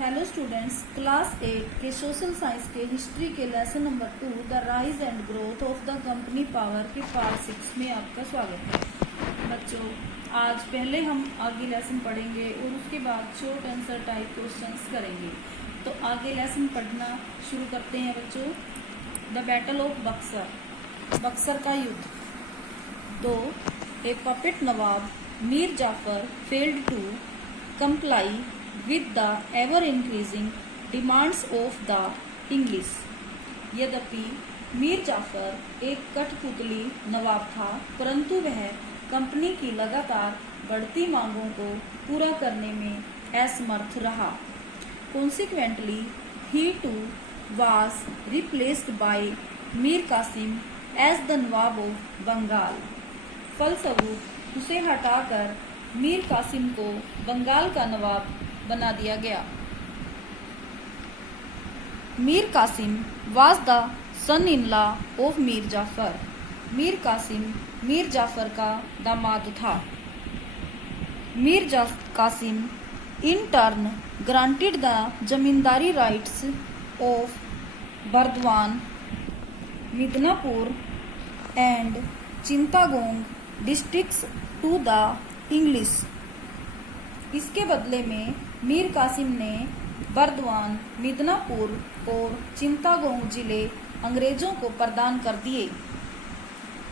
Hello students, class 8 के social science के history के lesson number 2 the rise and growth of the company power के part 6 में आपका स्वागत है। बच्चों, आज पहले हम आगे लेसन पढ़ेंगे और उसके बाद शॉर्ट आंसर टाइप क्वेश्चंस करेंगे। तो आगे लेसन पढ़ना शुरू करते हैं बच्चों। The battle of Buxar, Buxar का युद्ध। तो a puppet nawab Mir Jafar failed to comply with the ever increasing demands of the English। यद्यपि मीर जाफर एक कठपुतली नवाब था, परंतु वह कंपनी की लगातार बढ़ती मांगों को पूरा करने में असमर्थ रहा। Consequently, he too was replaced by Mir Qasim as the Nawab of Bengal. फलस्वरूप उसे हटाकर मीर कासिम को बंगाल का नवाब बना दिया गया। Mir Qasim was the son in law of Mir Jafar. Mir Qasim Mir Jafar का दामाद था। Mir Qasim in turn granted the zamindari rights of Burdwan, Midnapore and Chittagong districts to the English. इसके बदले में मीर कासिम ने बर्दवान, मिदनापुर और चिंतागोंग जिले अंग्रेजों को प्रदान कर दिए।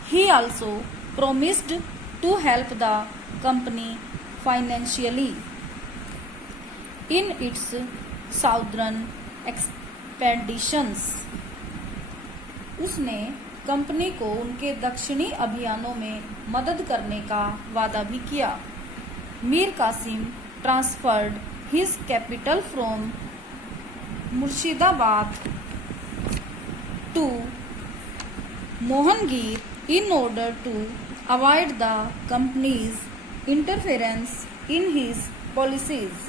He also promised to help the company financially in its southern expeditions. उसने कंपनी को उनके दक्षिणी अभियानों में मदद करने का वादा भी किया। Mir Qasim transferred his capital from Murshidabad to Mohangir in order to avoid the company's interference in his policies।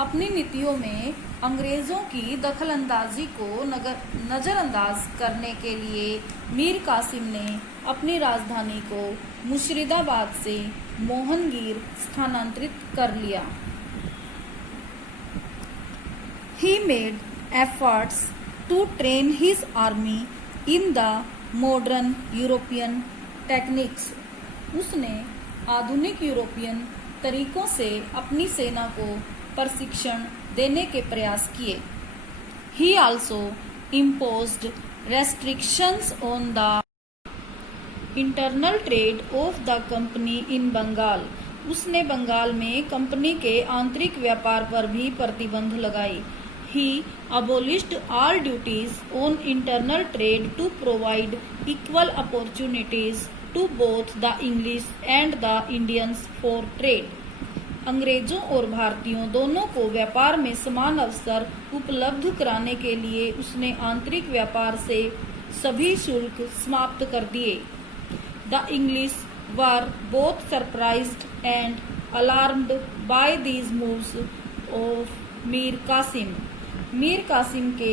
अपनी नीतियों में अंग्रेजों की दखलंदाजी को नजरअंदाज करने के लिए मीर कासिम ने अपनी राजधानी को मुर्शिदाबाद से मोहनगीर स्थानांतरित कर लिया। He made efforts to train his army in the modern European techniques। उसने आधुनिक यूरोपियन तरीकों से अपनी सेना को प्रशिक्षण देने के प्रयास किए। He also imposed restrictions on the internal trade of the company in Bengal. उसने बंगाल में कंपनी के आंतरिक व्यापार पर भी प्रतिबंध लगाई। He abolished all duties on internal trade to provide equal opportunities to both the English and the Indians for trade. अंग्रेजों और भारतीयों दोनों को व्यापार में समान अवसर उपलब्ध कराने के लिए उसने आंतरिक व्यापार से सभी शुल्क समाप्त कर दिए। The English were both surprised and alarmed by these moves of Mir Qasim. Mir Qasim के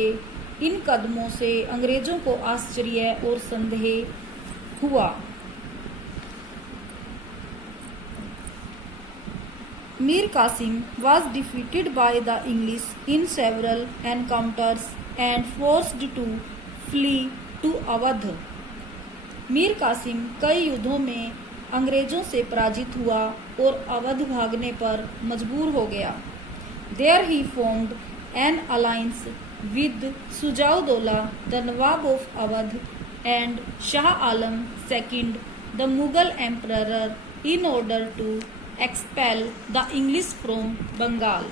इन कदमों से अंग्रेजों को आश्चर्य और संदेह हुआ। Mir Qasim was defeated by the English in several encounters and forced to flee to Awadh. Mir Qasim कई युद्धों में अंग्रेजों से पराजित हुआ और अवध भागने पर मजबूर हो गया। There he formed an alliance with Shujauddaula the nawab of Awadh and Shah Alam II the Mughal emperor in order to expel the English from Bengal.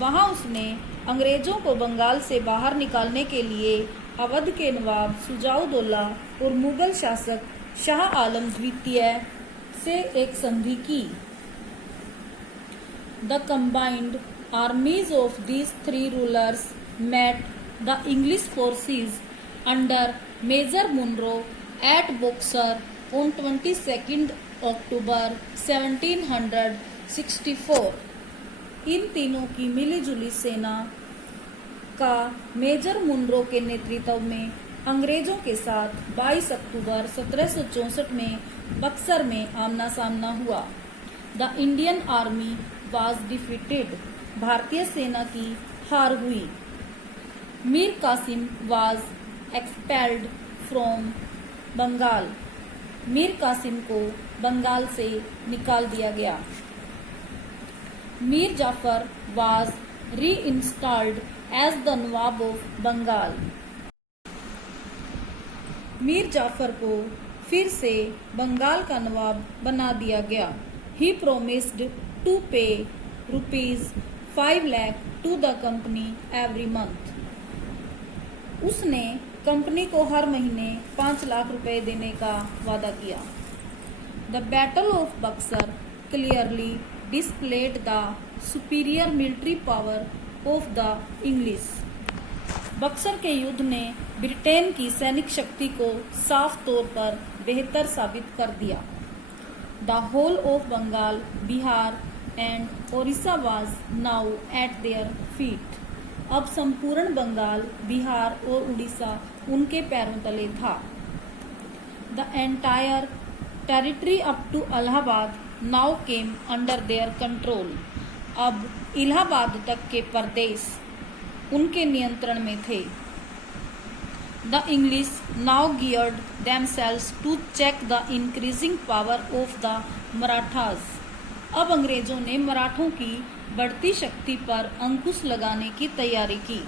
वहां उसने अंग्रेजों को बंगाल से बाहर निकालने के लिए अवध के नवाब सुजाउदौला और मुगल शासक शाह आलम द्वितीय से एक संधि की। The combined armies of these three rulers met the English forces under major Munro at Buxar on 22 October 1764। इन तीनों की मिलीजुली सेना का मेजर मुनरो के नेतृत्व में अंग्रेजों के साथ 22 अक्टूबर 1764 में बक्सर में आमना सामना हुआ। The Indian army was defeated भारतीय सेना की हार हुई। Mir Qasim was expelled from Bengal. Mir Qasim को बंगाल से निकाल दिया गया। Mir Jafar was reinstalled as the nawab of Bengal. Mir Jafar को फिर से बंगाल का नवाब बना दिया गया। ही promised to pay ₹5 lakh to the company every month. उसने कंपनी को हर महीने 5 लाख रुपए देने का वादा किया। The battle of Buxar clearly displayed the superior military power of the English. Buxar के युद्ध ने ब्रिटेन की सैनिक शक्ति को साफ तौर पर बेहतर साबित कर दिया। The whole of Bengal, Bihar and Odisha was now at their feet. अब संपूर्ण बंगाल, बिहार और उड़ीसा उनके पैरों तले था। The entire territory up to Allahabad now came under their control. अब इलाहाबाद तक के प्रदेश उनके नियंत्रण में थे। The English now geared themselves to check the increasing power of the Marathas. अब अंग्रेजों ने मराठों की बढ़ती शक्ति पर अंकुश लगाने की तैयारी की।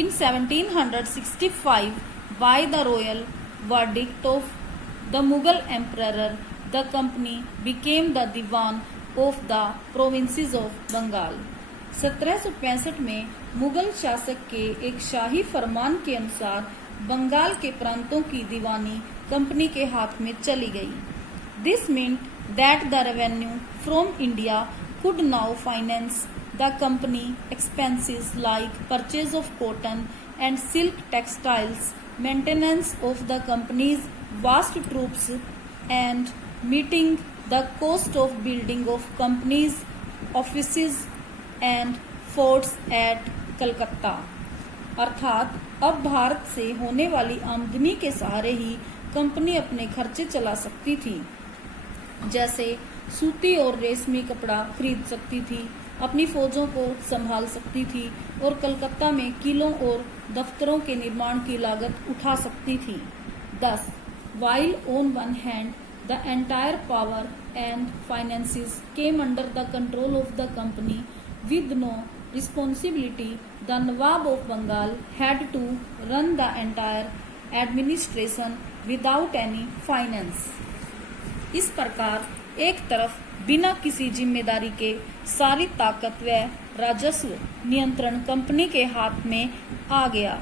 In 1765 by the royal verdict of the Mughal emperor the company became the diwan of the provinces of Bengal. 1765 में मुगल शासक के एक शाही फरमान के अनुसार बंगाल के प्रांतों की दीवानी कंपनी के हाथ में चली गई। This meant that the revenue from India could now finance the company expenses like purchase of cotton and silk textiles, maintenance of the company's vast troops, and meeting the cost of building of company's offices and forts at Calcutta. अर्थात अब भारत से होने वाली आमदनी के सहारे ही company अपने खर्चे चला सकती थी, जैसे सूती और रेशमी कपड़ा खरीद सकती थी, अपनी फौजों को संभाल सकती थी और कलकत्ता में किलों और दफ्तरों के निर्माण की लागत उठा सकती थी। Thus, while on one hand the entire power and finances came under the control of the company with no responsibility, the Nawab of Bengal had to run the entire administration without any finance। इस प्रकार एक तरफ बिना किसी जिम्मेदारी के सारी ताकत व राजस्व नियंत्रण कंपनी के हाथ में आ गया,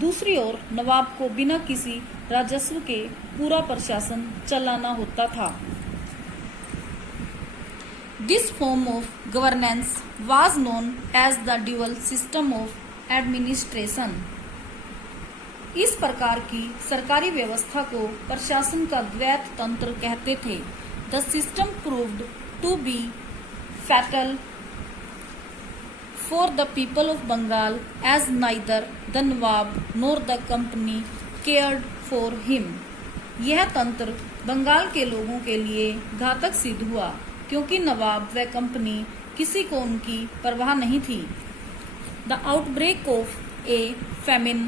दूसरी ओर नवाब को बिना किसी राजस्व के पूरा प्रशासन चलाना होता था। This form of governance was known as the dual system of administration. इस प्रकार की सरकारी व्यवस्था को प्रशासन का द्वैत तंत्र कहते थे। The system proved to be fatal for the people of Bengal as neither the Nawab nor the company cared for him। यह तंत्र बंगाल के लोगों के लिए घातक सिद्ध हुआ क्योंकि नवाब व कंपनी किसी को उनकी परवाह नहीं थी। The outbreak of a famine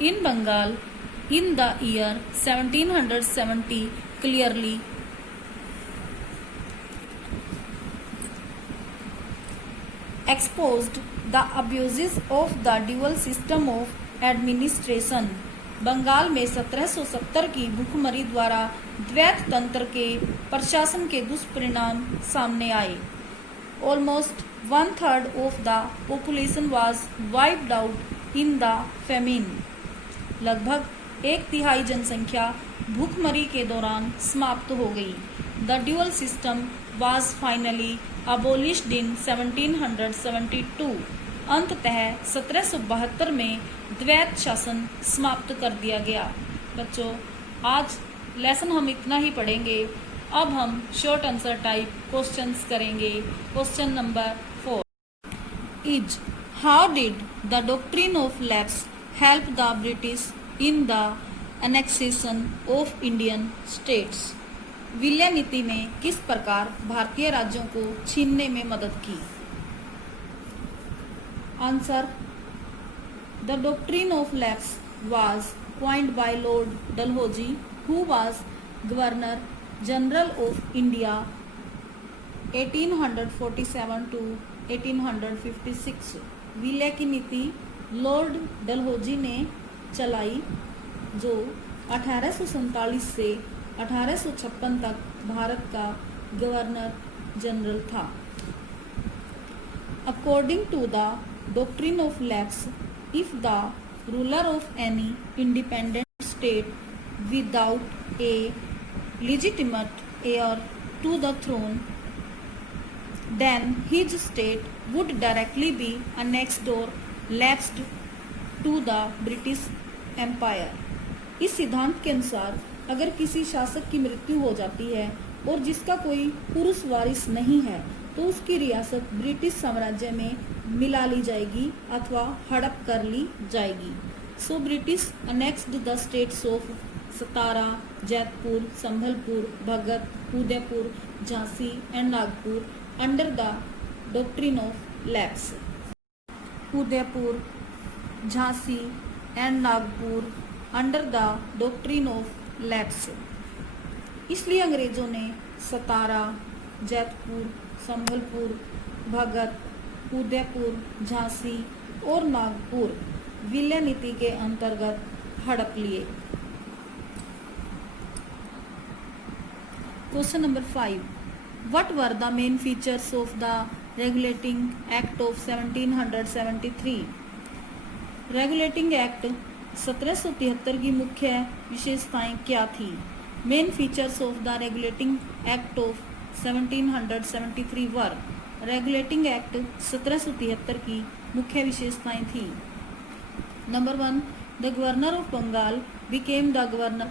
in Bengal in the year 1770 clearly exposed the abuses of the dual system of administration। Bengal में 1770 की भूखमरी द्वारा द्वैत तंत्र के प्रशासन के दुष्परिणाम सामने आए। Almost 1/3 of the population was wiped out in the famine। लगभग 1/3 जनसंख्या भूखमरी के दौरान समाप्त हो गई। The dual system was finally abolished in 1772। अंततः 1772 में द्वैत शासन समाप्त कर दिया गया। बच्चों, आज लेसन हम इतना ही पढ़ेंगे। अब हम शॉर्ट आंसर टाइप क्वेश्चंस करेंगे। Question number 4 is how did the doctrine of lapse help the British in the annexation of Indian states. विलय नीति ने किस प्रकार भारतीय राज्यों को छीनने में मदद की। Answer, the doctrine of lapse was coined by Lord Dalhousie, who was Governor General of India 1847 to 1856। विलय की नीति लॉर्ड डलहौजी ने चलाई, जो 1847 से 1856 तक भारत का गवर्नर जनरल था। According to the doctrine of lapse, if the ruler of any independent state without a legitimate heir to the throne, then his state would directly be annexed or lapsed to the British Empire। इस सिद्धांत के अनुसार अगर किसी शासक की मृत्यु हो जाती है और जिसका कोई पुरुष वारिस नहीं है, तो उसकी रियासत ब्रिटिश साम्राज्य में मिला ली जाएगी अथवा हड़प कर ली जाएगी। So British annexed the states of Satara, Jaitpur, Sambalpur, Bhagat, Udaipur, Jhansi and Nagpur under the doctrine of lapse. Udaipur, Jhansi and Nagpur under the doctrine of lapse. इसलिए अंग्रेजों ने सतारा, जैतपुर, संभलपुर, भगत, उदयपुर, झांसी और नागपुर विलय नीति के अंतर्गत हड़प लिए। Question number 5, what were the main features of the regulating act of 1773। Regulating act 1773 की मुख्य विशेषताएं क्या थी? Main features of the regulating act of 1773 were. Regulating act 1773 की मुख्य विशेषताएं थी। Number 1, the governor of Bengal became the governor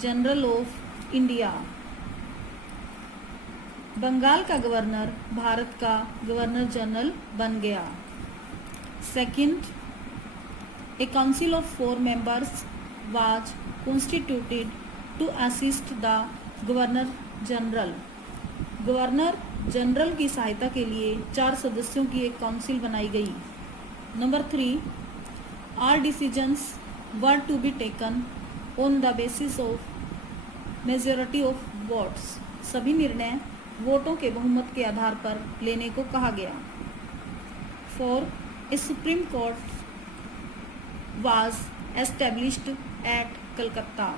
general of India. Bengal का गवर्नर भारत का गवर्नर जनरल बन गया। Second, a council of 4 members was constituted to assist the governor general. Governor general की सहायता के लिए 4 सदस्यों की एक काउंसिल बनाई गई। Number 3, all decisions were to be taken on the basis of majority of votes. सभी निर्णय वोटों के बहुमत के आधार पर लेने को कहा गया। 4, a supreme court was established at Calcutta.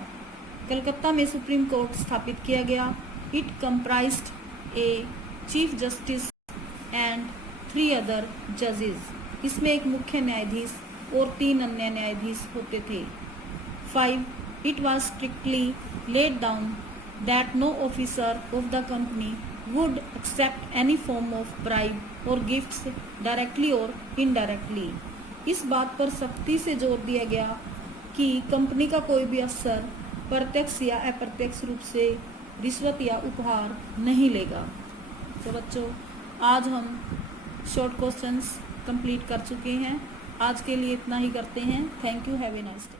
Calcutta में सुप्रीम कोर्ट स्थापित किया गया। It comprised a chief justice and 3 other जजेस। इसमें एक मुख्य न्यायाधीश और 3 अन्य न्यायाधीश होते थे। 5, it was strictly laid down that no officer of the company would accept any form of bribe or gifts directly or indirectly. इस बात पर सख्ती से जोर दिया गया कि कंपनी का कोई भी अफसर प्रत्यक्ष या अप्रत्यक्ष रूप से रिश्वत या उपहार नहीं लेगा। तो बच्चों, आज हम शॉर्ट क्वेश्चंस कंप्लीट कर चुके हैं। आज के लिए इतना ही करते हैं। Thank you, have a nice day.